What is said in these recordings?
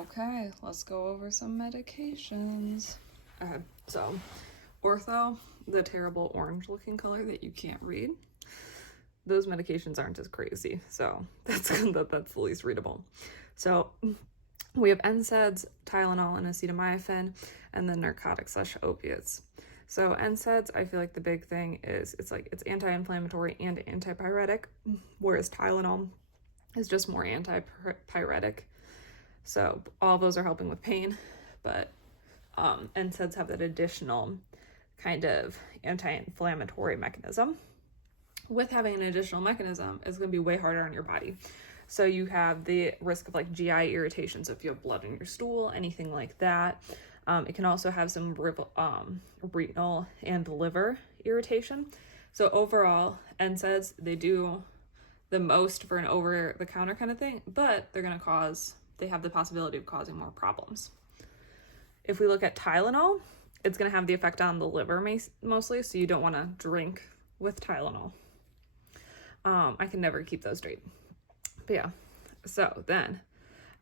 Okay, let's go over some medications. Okay, so ortho, the terrible orange looking color that you can't read, those medications aren't as crazy, so that's that's the least readable. So we have NSAIDs, Tylenol, and acetaminophen, and then narcotics/opiates. So NSAIDs, I feel like the big thing is it's anti-inflammatory and antipyretic, whereas Tylenol is just more antipyretic. So all those are helping with pain, but NSAIDs have that additional kind of anti-inflammatory mechanism. With having an additional mechanism, it's going to be way harder on your body. So you have the risk of like GI irritation. So if you have blood in your stool, anything like that. It can also have some renal and liver irritation. So overall, NSAIDs, they do the most for an over-the-counter kind of thing, but they have the possibility of causing more problems. If we look at Tylenol, it's going to have the effect on the liver mostly, so you don't want to drink with Tylenol. I can never keep those straight. But yeah, so then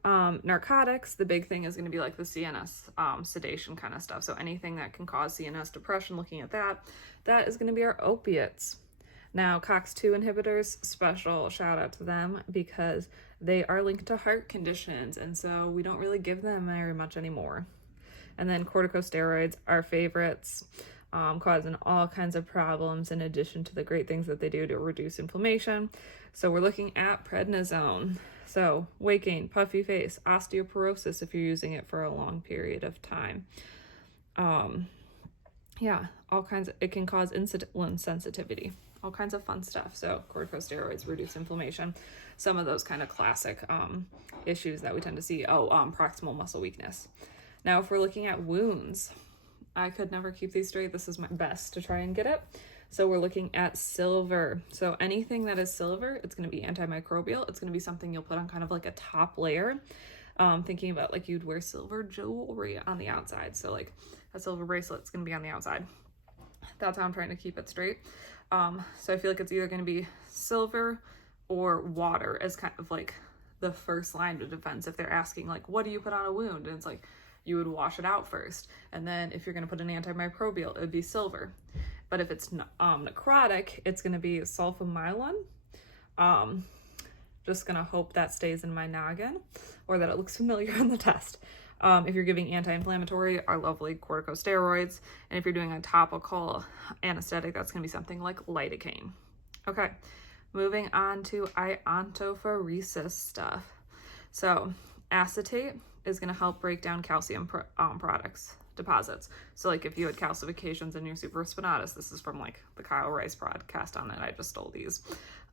narcotics, the big thing is going to be like the CNS sedation kind of stuff. So anything that can cause CNS depression, looking at that is going to be our opiates. Now, COX-2 inhibitors, special shout out to them because they are linked to heart conditions, and so we don't really give them very much anymore. And then corticosteroids, our favorites, causing all kinds of problems in addition to the great things that they do to reduce inflammation. So we're looking at prednisone. So weight gain, puffy face, osteoporosis if you're using it for a long period of time. It can cause insulin sensitivity, all kinds of fun stuff. So corticosteroids reduce inflammation. Some of those kind of classic issues that we tend to see. Proximal muscle weakness. Now, if we're looking at wounds, I could never keep these straight. This is my best to try and get it. So we're looking at silver. So anything that is silver, it's going to be antimicrobial. It's going to be something you'll put on kind of like a top layer. Thinking about like you'd wear silver jewelry on the outside. So like a silver bracelet is going to be on the outside. That's how I'm trying to keep it straight. So I feel like it's either going to be silver or water as kind of like the first line of defense. If they're asking like, what do you put on a wound? And it's like, you would wash it out first. And then if you're going to put an antimicrobial, it would be silver. But if it's necrotic, it's going to be sulfamylon. Just going to hope that stays in my noggin or that it looks familiar on the test. If you're giving anti-inflammatory, our lovely corticosteroids. And if you're doing a topical anesthetic, that's going to be something like lidocaine. Okay, moving on to iontophoresis stuff. So acetate is going to help break down calcium products deposits. So like if you had calcifications in your supraspinatus, this is from like the Kyle Rice podcast on it. I just stole these.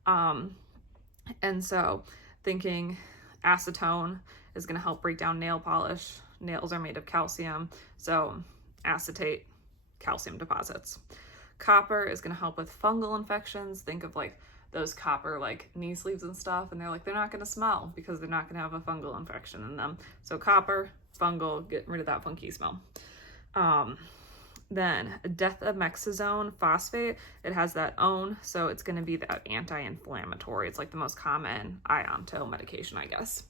And so thinking acetone is going to help break down nail polish. Nails are made of calcium. So acetate, calcium deposits. Copper is going to help with fungal infections. Think of like those copper like knee sleeves and stuff, and they're not going to smell because they're not going to have a fungal infection in them. So copper, fungal, get rid of that funky smell. Then dethamethasone phosphate, it has that ON, so it's going to be that anti-inflammatory. It's like the most common ionto medication, I guess.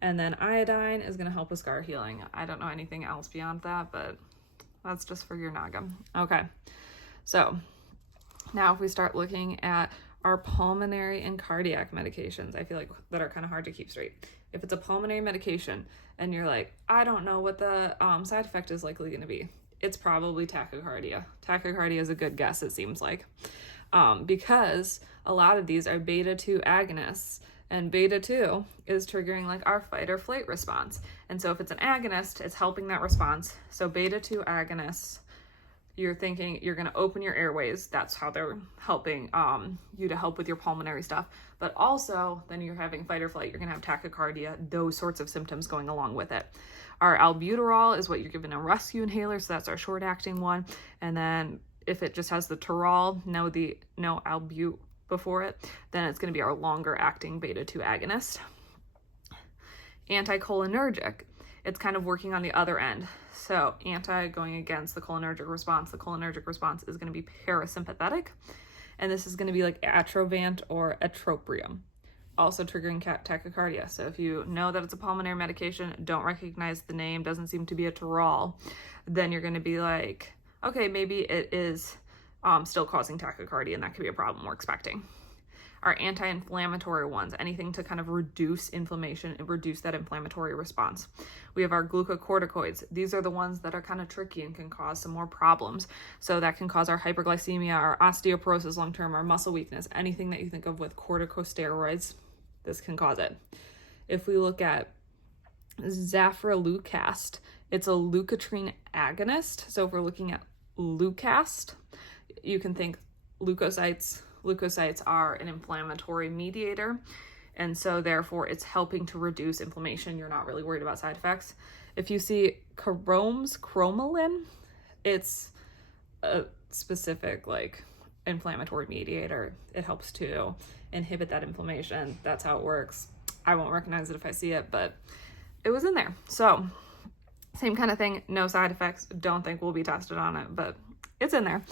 And then iodine is going to help with scar healing. I don't know anything else beyond that, but that's just for your noggin. Okay, so now if we start looking at our pulmonary and cardiac medications, I feel like that are kind of hard to keep straight. If it's a pulmonary medication and you're like, I don't know what the side effect is likely going to be, it's probably tachycardia. Tachycardia is a good guess, it seems like, because a lot of these are beta-2 agonists, and beta-2 is triggering like our fight or flight response. And so if it's an agonist, it's helping that response. So beta-2 agonists, you're thinking you're going to open your airways. That's how they're helping you to help with your pulmonary stuff. But also, then you're having fight or flight. You're going to have tachycardia, those sorts of symptoms going along with it. Our albuterol is what you're given a rescue inhaler, so that's our short-acting one. And then if it just has the terol, no albut before it, then it's going to be our longer-acting beta-2 agonist. Anticholinergic. It's kind of working on the other end. So going against the cholinergic response. The cholinergic response is going to be parasympathetic. And this is going to be like Atrovant or Atropium. also triggering tachycardia. So if you know that it's a pulmonary medication, don't recognize the name, doesn't seem to be a Terol, then you're going to be like, okay, maybe it is still causing tachycardia, and that could be a problem we're expecting. Our anti-inflammatory ones, anything to kind of reduce inflammation and reduce that inflammatory response. We have our glucocorticoids. These are the ones that are kind of tricky and can cause some more problems. So that can cause our hyperglycemia, our osteoporosis long-term, our muscle weakness, anything that you think of with corticosteroids, this can cause it. If we look at zafralukast, it's a leukotriene agonist. So if we're looking at Leucast, you can think leukocytes. Leukocytes are an inflammatory mediator, and so therefore it's helping to reduce inflammation. You're not really worried about side effects. If you see chromalin, it's a specific like inflammatory mediator. It helps to inhibit that inflammation. That's how it works. I won't recognize it if I see it, but it was in there. So same kind of thing, no side effects. Don't think we'll be tested on it, but it's in there.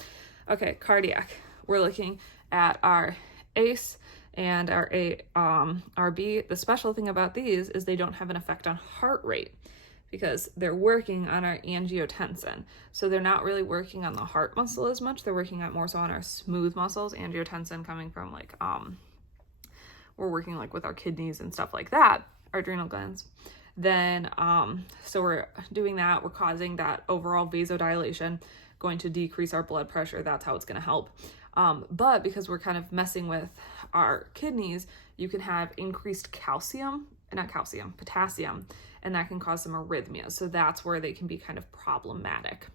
Okay, cardiac. We're looking at our ACE and our RB. The special thing about these is they don't have an effect on heart rate because they're working on our angiotensin. So they're not really working on the heart muscle as much. They're working more so on our smooth muscles. Angiotensin coming from like, we're working like with our kidneys and stuff like that, our adrenal glands. Then, so we're doing that. We're causing that overall vasodilation, going to decrease our blood pressure. That's how it's going to help. But because we're kind of messing with our kidneys, you can have increased potassium, and that can cause some arrhythmias. So that's where they can be kind of problematic.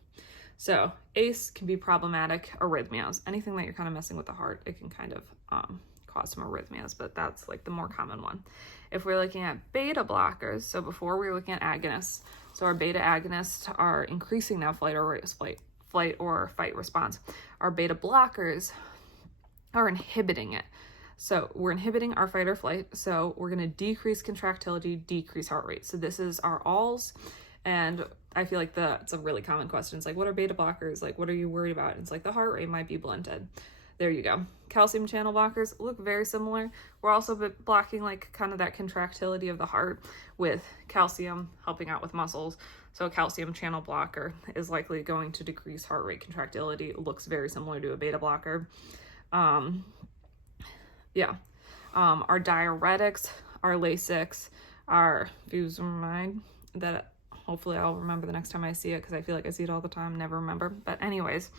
So ACE can be problematic, arrhythmias, anything that you're kind of messing with the heart, it can kind of cause some arrhythmias, but that's like the more common one. If we're looking at beta blockers, so before we were looking at agonists, so our beta agonists are increasing that flight or fight response. Our beta blockers are inhibiting it. So we're inhibiting our fight or flight. So we're going to decrease contractility, decrease heart rate. So this is our alls. And I feel like it's a really common question. It's like, what are beta blockers? Like, what are you worried about? And it's like the heart rate might be blunted. There you go. Calcium channel blockers look very similar. We're also blocking like kind of that contractility of the heart with calcium, helping out with muscles. So a calcium channel blocker is likely going to decrease heart rate contractility. It looks very similar to a beta blocker. Our diuretics, our Lasix, our fusimide, that hopefully I'll remember the next time I see it because I feel like I see it all the time, never remember. But anyways,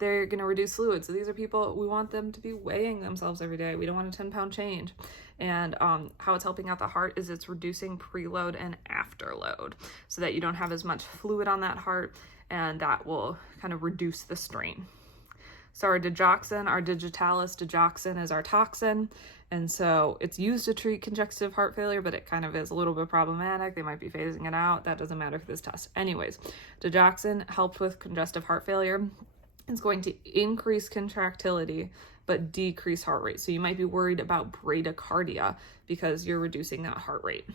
they're going to reduce fluid. So these are people, we want them to be weighing themselves every day. We don't want a 10-pound change. And how it's helping out the heart is it's reducing preload and afterload so that you don't have as much fluid on that heart, and that will kind of reduce the strain. So our digoxin, our digitalis digoxin is our toxin. And so it's used to treat congestive heart failure, but it kind of is a little bit problematic. They might be phasing it out. That doesn't matter for this test. Anyways, digoxin helped with congestive heart failure. It's going to increase contractility, but decrease heart rate. So you might be worried about bradycardia because you're reducing that heart rate.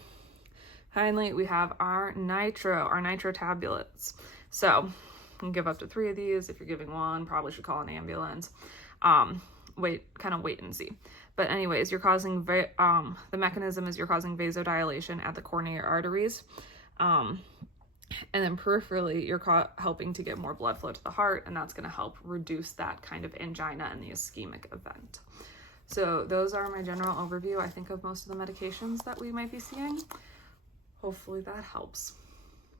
Finally, we have our nitro tablets. So you can give up to 3 of these. If you're giving 1, probably should call an ambulance. Wait and see. But anyways, you're causing, the mechanism is you're causing vasodilation at the coronary arteries. And then peripherally, you're helping to get more blood flow to the heart, and that's going to help reduce that kind of angina and the ischemic event. So those are my general overview, I think, of most of the medications that we might be seeing. Hopefully that helps.